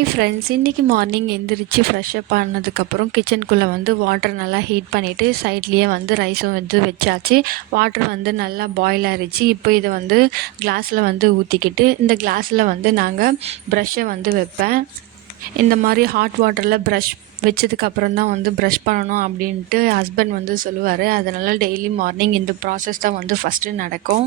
Hi friends, இன்றைக்கி morning எந்திரிச்சு fresh up ஆனதுக்கப்புறம் கிச்சனுக்குள்ளே வந்து வாட்டர் நல்லா ஹீட் பண்ணிவிட்டு சைட்லேயே வந்து ரைஸும் வந்து வச்சாச்சு. வாட்டர் வந்து நல்லா பாயில் ஆகிடுச்சு. இப்போ இதை வந்து கிளாஸில் வந்து ஊற்றிக்கிட்டு இந்த கிளாஸில் வந்து நாங்கள் ப்ரஷ்ஷை வந்து வைப்பேன். இந்த மாதிரி ஹாட் வாட்டரில் ப்ரஷ் வச்சதுக்கப்புறம் தான் வந்து ப்ரஷ் பண்ணணும் அப்படின்ட்டு ஹஸ்பண்ட் வந்து சொல்லுவார். அதனால் டெய்லி மார்னிங் இந்த ப்ராசஸ் தான் வந்து ஃபஸ்ட்டு நடக்கும்.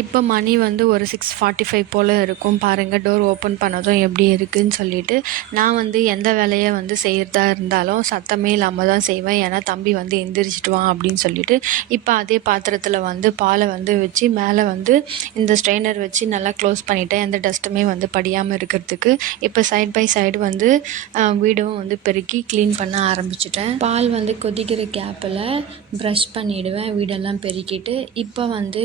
இப்போ மணி வந்து ஒரு 6:45 போல் இருக்கும். பாருங்கள், டோர் ஓப்பன் பண்ணதும் எப்படி இருக்குதுன்னு சொல்லிவிட்டு நான் வந்து எந்த வேலையை வந்து செய்கிறதா இருந்தாலும் சத்தமே இல்லாமல் தான் செய்வேன். ஏன்னா தம்பி வந்து எந்திரிச்சிட்டுவான் அப்படின்னு சொல்லிட்டு இப்போ அதே பாத்திரத்தில் வந்து பாலை வந்து வச்சு மேலே வந்து இந்த ஸ்ட்ரெயினர் வச்சு நல்லா க்ளோஸ் பண்ணிவிட்டேன், எந்த டஸ்ட்டுமே வந்து படியாமல் இருக்கிறதுக்கு. இப்போ சைட் பை சைடு வந்து வீடும் வந்து பெருக்கி க்ளீன் பண்ண ஆரம்பிச்சிட்டேன். பால் வந்து கொதிக்கிற கேப்பில் ப்ரஷ் பண்ணிவிடுவேன், வீடெல்லாம் பெருக்கிட்டு. இப்போ வந்து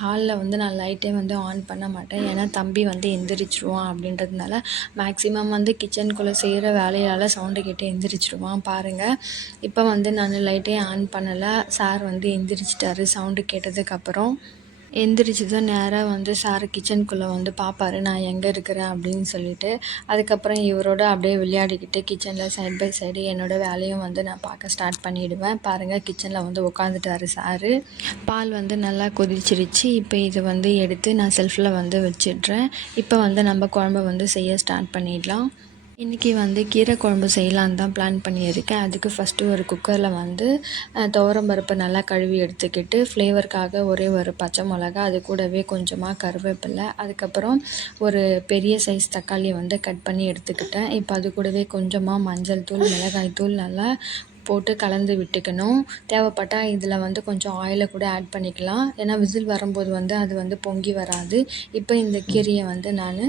ஹாலில் வந்து நான் லைட்டே வந்து ஆன் பண்ண மாட்டேன். ஏன்னா தம்பி வந்து எந்திரிச்சிடுவான் அப்படின்றதுனால. மேக்ஸிமம் வந்து கிச்சனுக்குள்ளே செய்கிற வேலையால் சவுண்டு கேட்டு எந்திரிச்சிடுவான். பாருங்கள், இப்போ வந்து நான் லைட்டே ஆன் பண்ணலை. சார் வந்து எந்திரிச்சிட்டாரு சவுண்டு கேட்டதுக்கப்புறம். எந்திரிச்சு தான் நேராக வந்து சார் கிச்சனுக்குள்ளே வந்து பார்ப்பார் நான் எங்கே இருக்கிறேன் அப்படின்னு சொல்லிட்டு. அதுக்கப்புறம் இவரோட அப்படியே விளையாடிக்கிட்டு கிச்சனில் சைட் பை சைடு என்னோடய வேலையும் வந்து நான் பார்க்க ஸ்டார்ட் பண்ணிவிடுவேன். பாருங்கள், கிச்சனில் வந்து உட்காந்துட்டாரு சார். பால் வந்து நல்லா கொதிச்சிருச்சு. இப்போ இதை வந்து எடுத்து நான் செல்ஃபில் வந்து வச்சிடுறேன். இப்போ வந்து நம்ம குழம்பு வந்து செய்ய ஸ்டார்ட் பண்ணிடலாம். இன்றைக்கி வந்து கீரை குழம்பு செய்யலான்னு தான் பிளான் பண்ணியிருக்கேன். அதுக்கு ஃபஸ்ட்டு ஒரு குக்கரில் வந்து துவரம் பருப்பு நல்லா கழுவி எடுத்துக்கிட்டு ஃப்ளேவருக்காக ஒரே ஒரு பச்சை மிளகா, அது கூடவே கொஞ்சமாக கருவேப்பிலை, அதுக்கப்புறம் ஒரு பெரிய சைஸ் தக்காளி வந்து கட் பண்ணி எடுத்துக்கிட்டேன். இப்போ அது கூடவே கொஞ்சமாக மஞ்சள் தூள், மிளகாய் தூள் நல்லா போட்டு கலந்து விட்டுக்கணும். தேவைப்பட்டால் இதில் வந்து கொஞ்சம் ஆயிலை கூட ஆட் பண்ணிக்கலாம். ஏன்னா விசில் வரும்போது வந்து அது வந்து பொங்கி வராது. இப்போ இந்த கீரையை வந்து நான்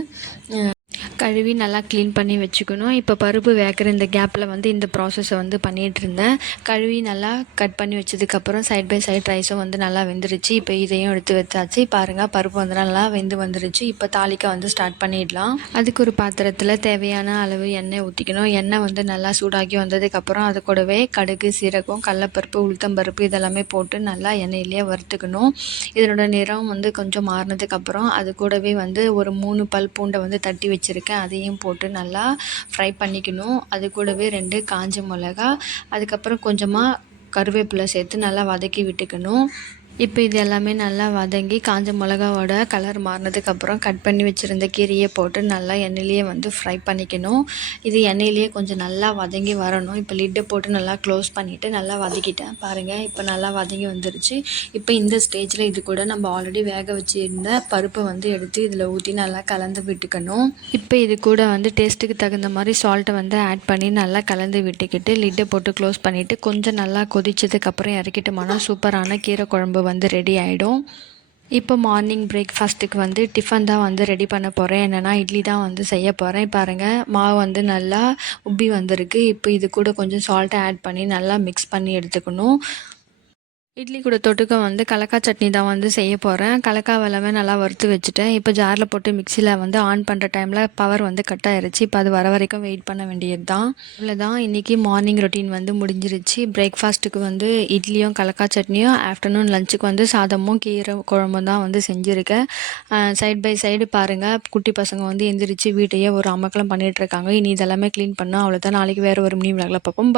கழுவி நல்லா க்ளீன் பண்ணி வச்சுக்கணும். இப்போ பருப்பு வேகிற இந்த கேப்பில் வந்து இந்த ப்ராசஸை வந்து பண்ணிகிட்ருந்தேன். கழுவி நல்லா கட் பண்ணி வச்சதுக்கப்புறம் சைட் பை சைட் ரைஸும் வந்து நல்லா வெந்துருச்சு. இப்போ இதையும் எடுத்து வச்சாச்சு. பாருங்கள், பருப்பு வந்து நல்லா வெந்து வந்துருச்சு. இப்போ தாளிக்க வந்து ஸ்டார்ட் பண்ணிடலாம். அதுக்கு ஒரு பாத்திரத்தில் தேவையான அளவு எண்ணெய் ஊற்றிக்கணும். எண்ணெய் வந்து நல்லா சூடாகி வந்ததுக்கப்புறம் அது கூடவே கடுகு, சீரகம், கடலப்பருப்பு, உளுத்தம்பருப்பு இதெல்லாமே போட்டு நல்லா எண்ணெயிலேயே வறுத்துக்கணும். இதனோட நிறம் வந்து கொஞ்சம் மாறினதுக்கப்புறம் அது கூடவே வந்து ஒரு 3 பல் பூண்டை வந்து தட்டி வச்சுருக்கேன். அதையும் போட்டு நல்லா ஃப்ரை பண்ணிக்கணும். அது கூடவே 2 காஞ்ச மிளகா, அதுக்கப்புறம் கொஞ்சமாக கருவேப்பிலை சேர்த்து நல்லா வதக்கி விட்டுக்கணும். இப்போ இது எல்லாமே நல்லா வதங்கி காஞ்ச மிளகாவோட கலர் மாறினதுக்கப்புறம் கட் பண்ணி வச்சுருந்த கீரையை போட்டு நல்லா எண்ணெயிலேயே வந்து ஃப்ரை பண்ணிக்கணும். இது எண்ணெயிலேயே கொஞ்சம் நல்லா வதங்கி வரணும். இப்போ லிட்டை போட்டு நல்லா க்ளோஸ் பண்ணிவிட்டு நல்லா வதக்கிட்டேன். பாருங்கள், இப்போ நல்லா வதங்கி வந்துருச்சு. இப்போ இந்த ஸ்டேஜில் இது கூட நம்ம ஆல்ரெடி வேக வச்சுருந்த பருப்பை வந்து எடுத்து இதில் ஊற்றி நல்லா கலந்து விட்டுக்கணும். இப்போ இது கூட வந்து டேஸ்ட்டுக்கு தகுந்த மாதிரி சால்ட்டை வந்து ஆட் பண்ணி நல்லா கலந்து விட்டுக்கிட்டு லிட்டை போட்டு க்ளோஸ் பண்ணிவிட்டு கொஞ்சம் நல்லா கொதிச்சதுக்கப்புறம் இறக்கிட்டோம்னா சூப்பரான கீரை குழம்பு வந்து ரெடி ஆகிடும். இப்போ மார்னிங் பிரேக்ஃபாஸ்ட்டுக்கு வந்து டிஃபன் தான் வந்து ரெடி பண்ண போகிறேன். என்னென்னா இட்லி தான் வந்து செய்ய போகிறேன். பாருங்கள், மாவு வந்து நல்லா உப்பி வந்திருக்கு. இப்போ இது கூட கொஞ்சம் சால்ட்டை ஆட் பண்ணி நல்லா மிக்ஸ் பண்ணி எடுத்துக்கணும். இட்லி கூட தொட்டுக்க வந்து கலக்காய் சட்னி தான் வந்து செய்ய போகிறேன். கலக்காய் எல்லாமே நல்லா வறுத்து வச்சுட்டேன். இப்போ ஜாரில் போட்டு மிக்சியில் வந்து ஆன் பண்ணுற டைமில் பவர் வந்து கட் ஆகிருச்சு. இப்போ அது வர வரைக்கும் வெயிட் பண்ண வேண்டியது தான். இவ்வளோதான், இன்றைக்கி மார்னிங் ரொட்டீன் வந்து முடிஞ்சிருச்சு. பிரேக்ஃபாஸ்ட்டுக்கு வந்து இட்லியும் கலக்காய் சட்னியும், ஆஃப்டர்நூன் லஞ்சுக்கு வந்து சாதமும் கீரை குழம்பும் தான் வந்து செஞ்சுருக்கேன். சைட் பை சைடு பாருங்கள், குட்டி பசங்க வந்து எந்திரிச்சு வீட்டையே ஒரு அமக்கலம் பண்ணிகிட்ருக்காங்க. இனி இதெல்லாமே க்ளீன் பண்ணால் அவ்வளோதான். நாளைக்கு வேறு ஒரு மினி விலாகில் பார்ப்போம்.